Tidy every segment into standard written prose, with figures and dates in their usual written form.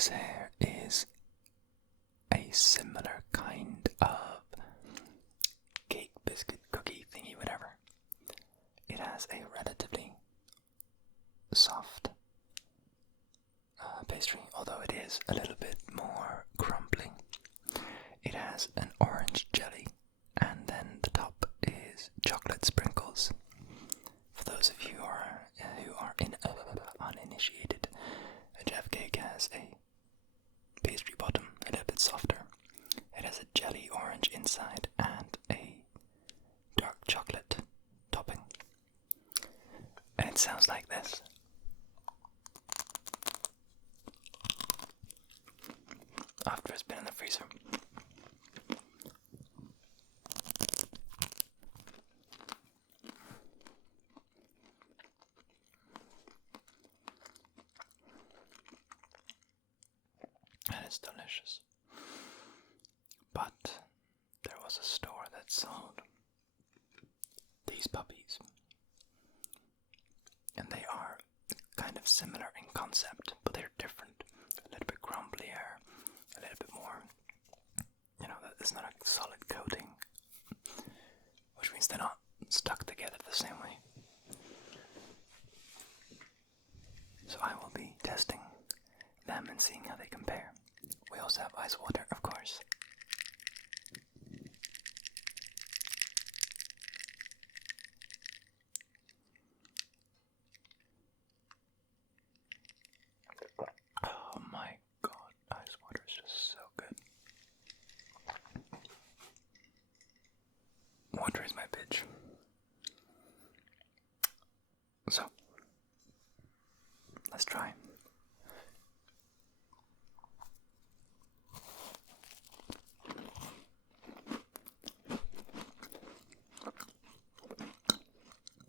this here is a similar kind of cake, biscuit, cookie thingy, whatever. It has a relatively soft pastry, although it is a little bit more crumbly. It has an orange jelly, and then the top is chocolate sprinkles. For those of you who are uninitiated, a Jaffa cake has a pastry bottom, a little bit softer. It has a jelly orange inside and a dark chocolate topping. And it sounds like this. After it's been in the freezer. And it's delicious. But there was a store that sold these puppies. And they are kind of similar in concept, but they're different. A little bit crumblier, a little bit more, it's not a solid coating, which means they're not stuck together the same way. So I will be testing them and seeing how they compare. We also have ice water, of course. Oh my god, ice water is just so good. Water is my bitch. So, let's try.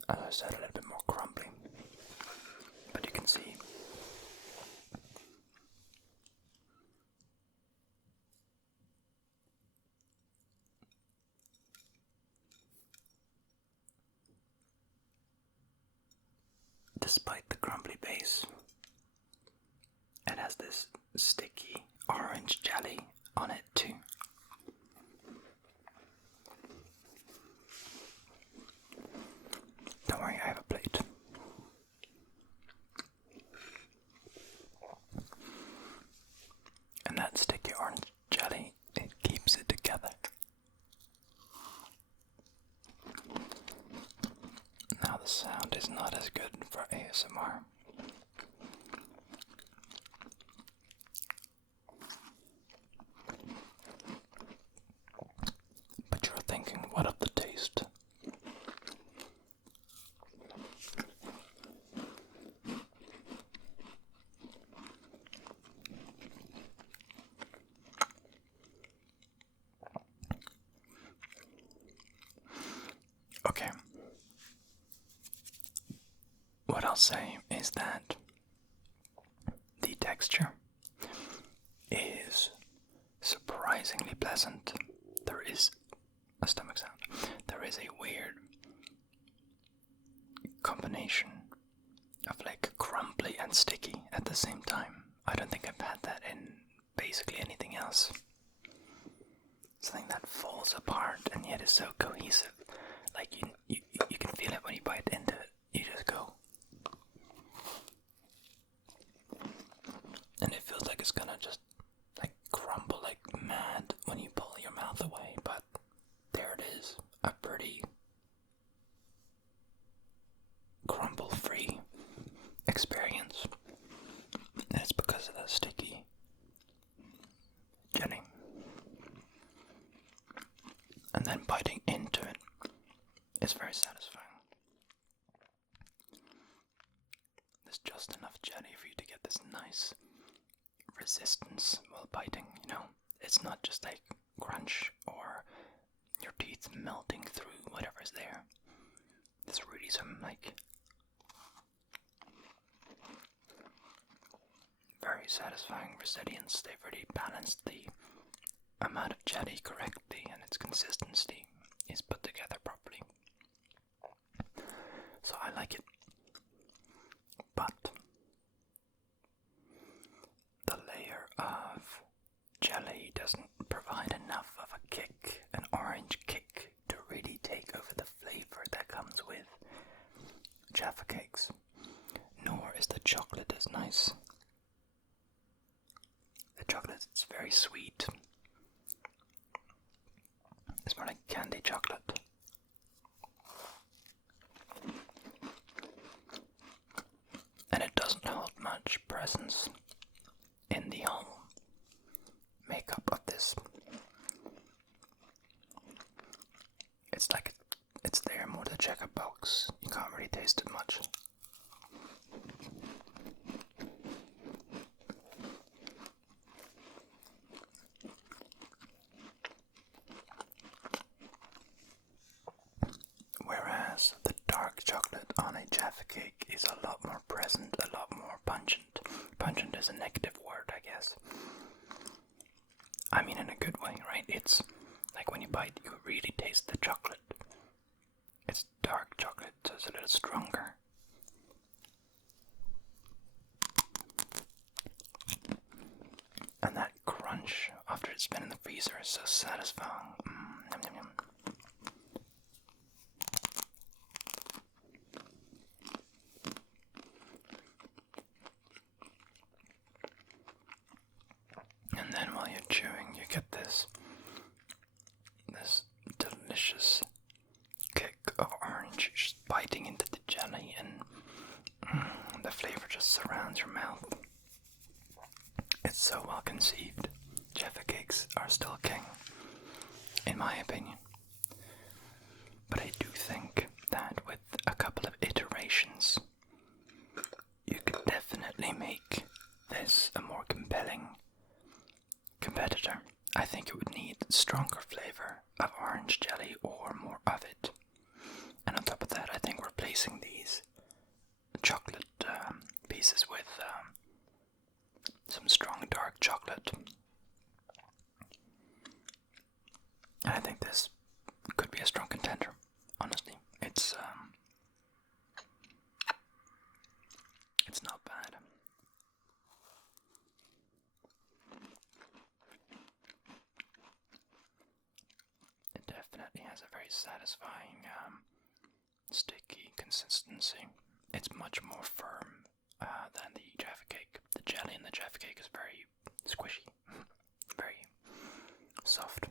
As I said, a little bit more crumbly, but you can see despite the crumbly base, it has this sticky orange jelly on it too. Don't worry, I have a plate. And that sticky orange jelly, it keeps it together. Now the sound is not as good for ASMR. But you're thinking, what of the taste? Okay. What I'll say is that the texture is surprisingly pleasant. There is a stomach sound. There is a weird combination of like crumbly and sticky at the same time. I don't think I've had that in basically anything else. Something that falls apart and yet is so cohesive. Like you can feel it when you bite into it. You just go. And it feels like it's gonna just like crumble like mad when you pull your mouth away, but there it is. A pretty crumble-free experience. And it's because of the sticky jelly. And then biting into it is very satisfying. There's just enough jelly for you to get this nice resistance while biting, It's not just like crunch or your teeth melting through whatever's there. There's really some like very satisfying resilience. They've really balanced the amount of jelly correctly, and its consistency is put together properly. So I like it. But the layer nice. The chocolate is very sweet. It's more like candy chocolate. And it doesn't hold much presence in the whole makeup of this. It's like it's there more to check a box. You can't really taste it much. Whereas the dark chocolate on a Jaffa cake is a lot more present, a lot more pungent. Pungent is a negative word, I guess. I mean in a good way, right? It's like when you bite, you really taste the chocolate. It's dark chocolate, so it's a little stronger. And that crunch after it's been in the freezer is so satisfying. Yum, yum, yum. And then while you're chewing, you get this delicious kick of orange just biting into the jelly, and the flavor just surrounds your mouth. It's so well conceived. Jaffa cakes are still king, in my opinion. But I do think that with a couple of iterations, you could definitely make this a more compelling competitor. I think it would need stronger flavor of orange jelly or more of it. And on top of that, I think replacing these chocolate pieces with some strong dark chocolate. And I think this could be a strong contender, honestly. It's not bad. It definitely has a very satisfying sticky consistency. It's much more firm than the Jaffa cake. The jelly in the Jaffa cake is very squishy, very soft.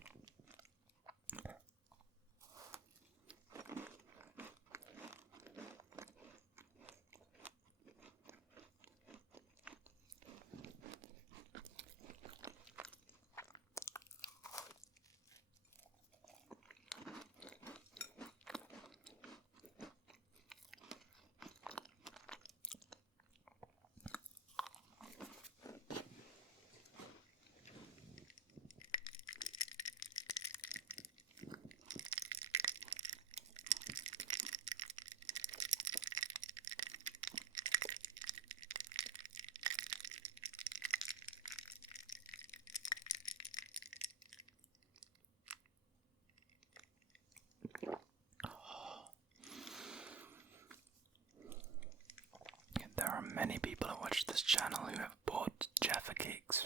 There are many people who watch this channel who have bought Jaffa cakes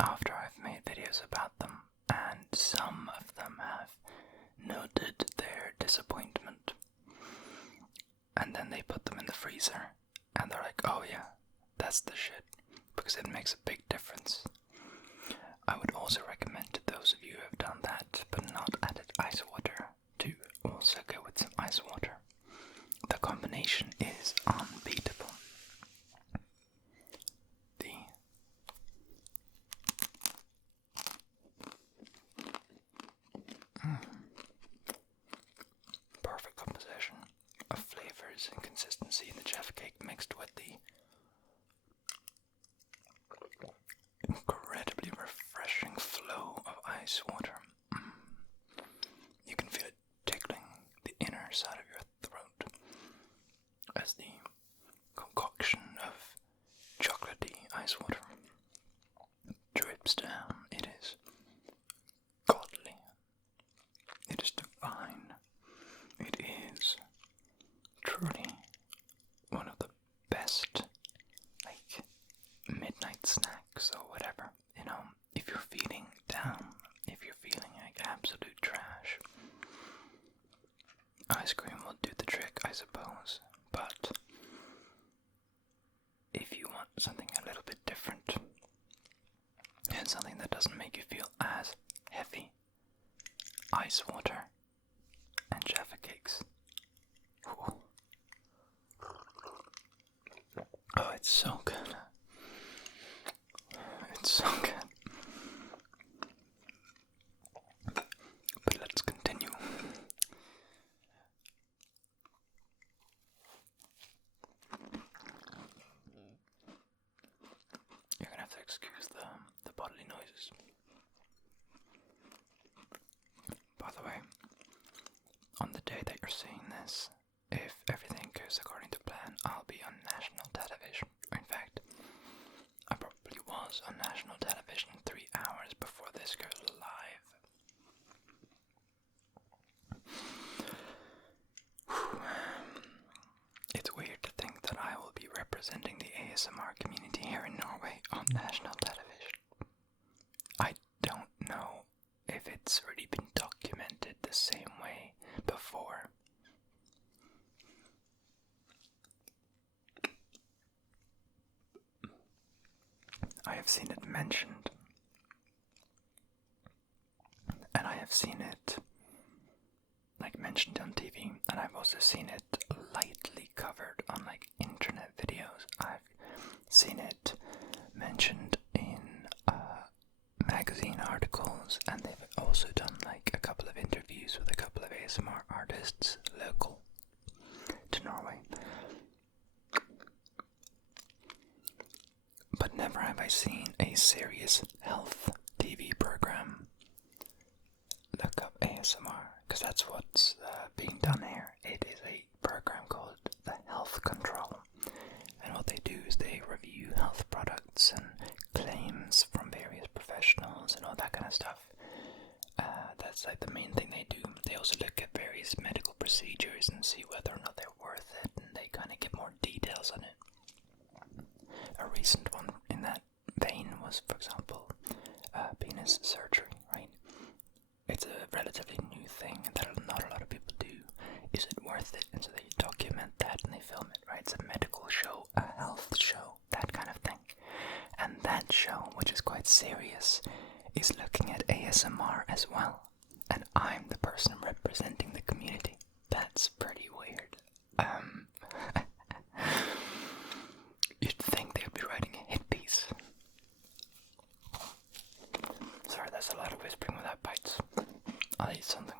after I've made videos about them, and some of them have noted their disappointment. And then they put them in the freezer, and they're like, oh yeah, that's the shit, because it makes a big difference. I would also recommend to those of you who have done that, but not added ice water, to also go with some ice water. The combination is unbeatable. Perfect composition of flavors and consistency in the Jaffa cake mixed with the incredibly refreshing flow of ice water. You can feel it tickling the inner side of your throat as the concoction of chocolatey ice water drips down. It is godly. It is divine. It is truly one of the best, like, midnight snacks or whatever. You know, if you're feeling down, if you're feeling like absolute trash, ice cream will do the trick, I suppose. But if you want something a little bit different, and something that doesn't make you feel as heavy. Ice water and Jaffa cakes. Ooh. Oh, it's so good. It's so good. But let's continue. You're gonna have to excuse the bodily noises. By the way, on the day that you're seeing this, if everything goes according to plan, I'll be on national television. In fact, I probably was on national television 3 hours before this goes live. It's weird to think that I will be representing the ASMR community here in Norway on national television. I don't know if it's already been documented the same way before. I have seen it mentioned, and I have seen it mentioned on TV, and I've also seen it lightly covered on internet videos. I've seen it mentioned in magazine articles, and they've also done a couple of interviews with a couple of ASMR artists local to Norway. But never have I seen a serious health TV program look up ASMR, because that's what's being done here. It is a program called The Health Control, and what they do is they review health products and claims from various professionals and all that kind of stuff. That's the main thing they do. They also look at various medical procedures and see whether or not they're worth it, and they kind of get more details on it. A recent one in that vein was, for example, penis surgery, right? It's a relatively new thing that not a lot of people do. Is it worth it? And so they document that and they film it, right? It's a medical show, a health show, that kind of thing. And that show, which is quite serious, is looking at ASMR as well. And I'm the person representing the community. That's pretty weird. You'd think they would be writing a hit piece. Sorry, that's a lot of whispering without bites. I'll eat something.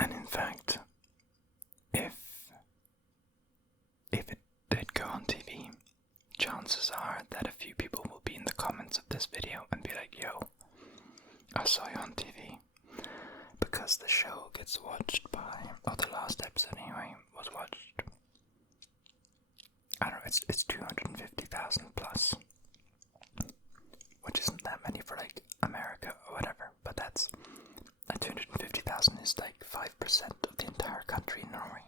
And in fact, if it did go on TV, chances are that a few people will be in the comments of this video and be like, yo, I saw you on TV. Because the show gets watched by, the last episode anyway, was watched, I don't know, it's 250,000 plus. Which isn't that many for America or whatever, but that's, 250,000 is 5% of the entire country in Norway.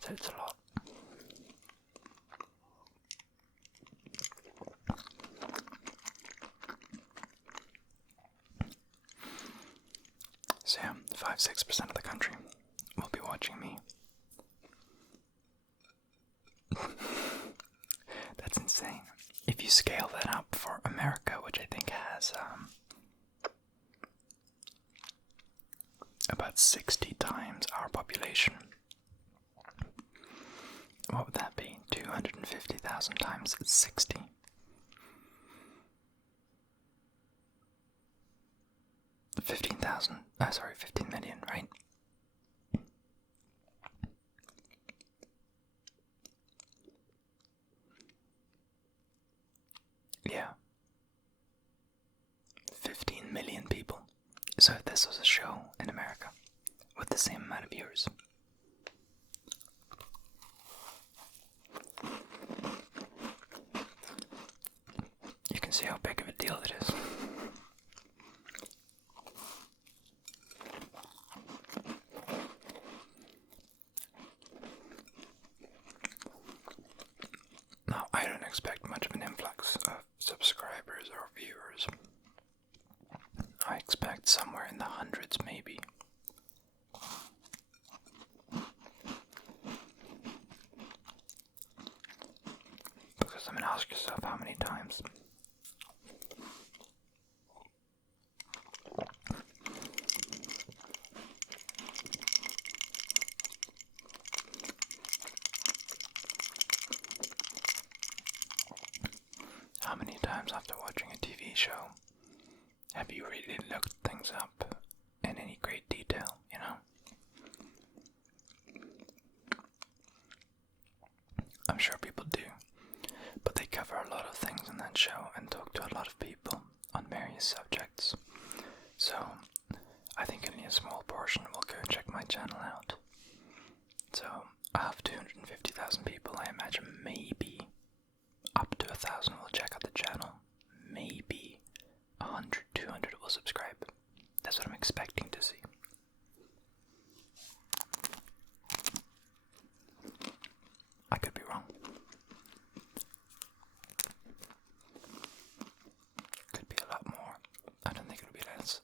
So it's a lot. So yeah, 5-6% of the country will be watching me. That's insane. If you scale that up for America, which I think has about 60 times our population, what would that be? 250,000 times 60. Sorry, 15 million, right? Yeah. 15 million people. So if this was a show in America with the same amount of viewers, you can see how big of a deal it is. much of an influx of subscribers or viewers. I expect somewhere in the hundreds, maybe. Because I mean, ask yourself how many times. How many times after watching a TV show have you really looked things up in any great detail, you know? I'm sure people do, but they cover a lot of things in that show and talk to a lot of people on various subjects. So, I think only a small portion will go check my channel out. So, I have 250,000 people. I imagine maybe up to 1,000 will check out the channel. Maybe 100, 200 will subscribe. That's what I'm expecting to see. I could be wrong. Could be a lot more. I don't think it'll be less.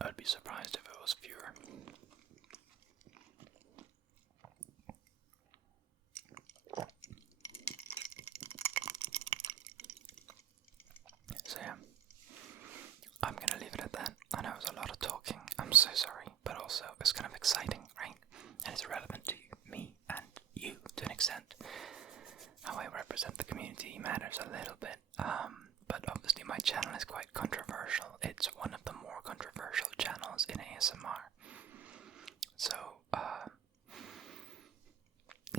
I'd be surprised if it was fewer. So yeah, I'm gonna leave it at that. I know it was a lot of talking. I'm so sorry, but also it's kind of exciting, right? And it's relevant to me and you to an extent. How I represent the community matters a little bit. But obviously my channel is quite controversial. It's one of the more controversial channels in ASMR. So,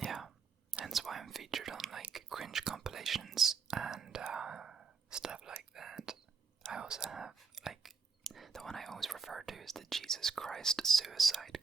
yeah, hence why I'm featured on like cringe compilations and stuff like that. I also have like the one I always refer to is the Jesus Christ suicide